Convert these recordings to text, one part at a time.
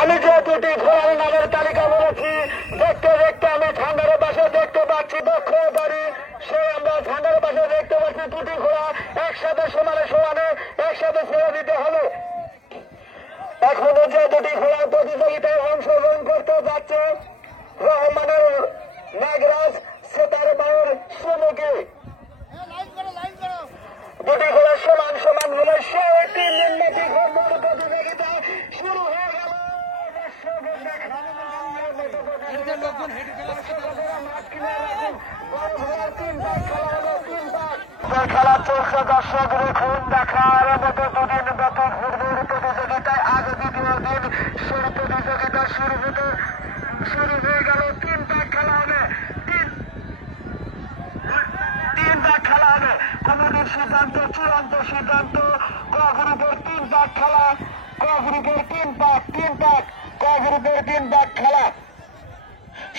আমি যে দুটি ঘোড়ার নামের তালিকা বলেছি, দেখতে দেখতে আমি ঠান্ডার পাশে দেখতে পাচ্ছি দক্ষ বাড়ি, সে আমরা ঠান্ডার পাশে দেখতে পাচ্ছি দুটি ঘোড়া একসাথে সমানে একসাথে ছেড়ে দিতে হবে। এখনো যে দুটি ঘোড়া প্রতিযোগিতায় অংশগ্রহণ করতে যাচ্ছে, রহমানের নাগরাজ, সেতার বাউর সুমুখী, দুটি ঘোড়া সমান হলে সে 3 দিন ব্যাপী প্রতিযোগিতা শুরু হয়ে গেল। খেলা চলছে, দর্শক দেখুন, দেখার মতো দুদিন ব্যাপী ফুটবল প্রতিযোগিতায় আগে দ্বিতীয় দিন সেই প্রতিযোগিতা শুরু হয়ে গেল। 3 ভাগ খেলা হবে, 3 ভাগ খেলা হবে। কমিটির সিদ্ধান্ত, চূড়ান্ত সিদ্ধান্ত, ক গ্রুপের 3 ভাগ খেলা, ক গ্রুপের 3 ভাগ, ক গ্রুপের 3 ভাগ খেলা।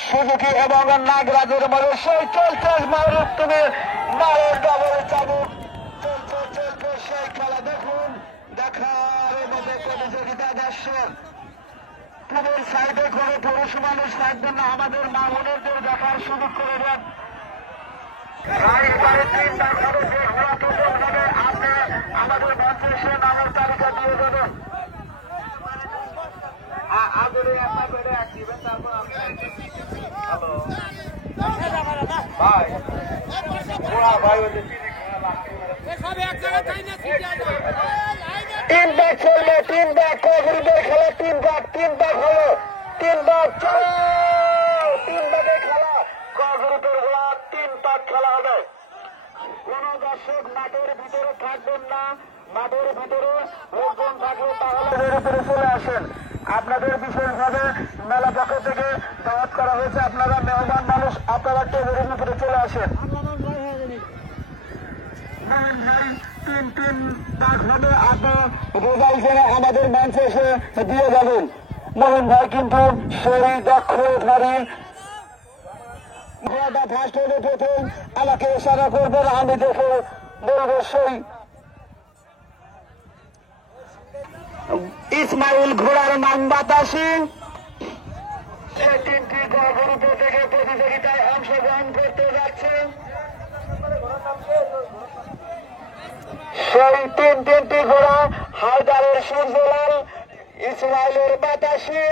সুজুকি এবং নাগরাজের মধ্যে সেই চলছে তুমি মায়ের ডবল চাবুক, চলছে সেই খেলা। দেখুন, দেখার মতো প্রতিযোগিতা। দর্শক পূর্বের সাইডে কোনো পুরুষ মানুষ থাকবেন না, আমাদের মা বোনেরদের দেখার সুযোগ করে দেন। আপনি আমাদের মঞ্চে এসে নামের তালিকা দিয়ে দেবেন। তিন ভাগ চলবে, 3 ভাগ ক গ্রুপের খেলা, 3 ভাগ হলো, 3 ভাগ চলো, 3 ভাগের খেলা, ক গ্রুপের খেলা 3 ভাগ খেলা হবে। কোন দর্শক মাঠের ভিতরে থাকবেন না, মাঠের ভিতরে লোকজন থাকলে তাহলে উপরে চলে আসেন। আপনাদের বিশেষভাবে মেলা পক্ষ থেকে দাওয়াত করা হয়েছে, আপনারা মেহমান মানুষ, আপনারা টেবিলের উপরে চলে আসেন। 3 ভাগ হবে, আপনি রেজাল্ট জেনে আমাদের মঞ্চে এসে দিয়ে যাবেন। মোহন ভাই কিন্তু সেই দক্ষ ভারী ঘোড়াটা ফার্স্ট হলে প্রথম আমাকে ইশারা করবেন, আমি দেখে বলবো সেই ইসমাইল ঘোড়ার নাম বাতাসি। সে 3টি গ্রুপ থেকে প্রতিযোগিতায় অংশগ্রহণ করতে যাচ্ছে। সেই 3টি ঘোড়া হায়দারের সূর্যলাল, ইসমাইলের বাতাসি।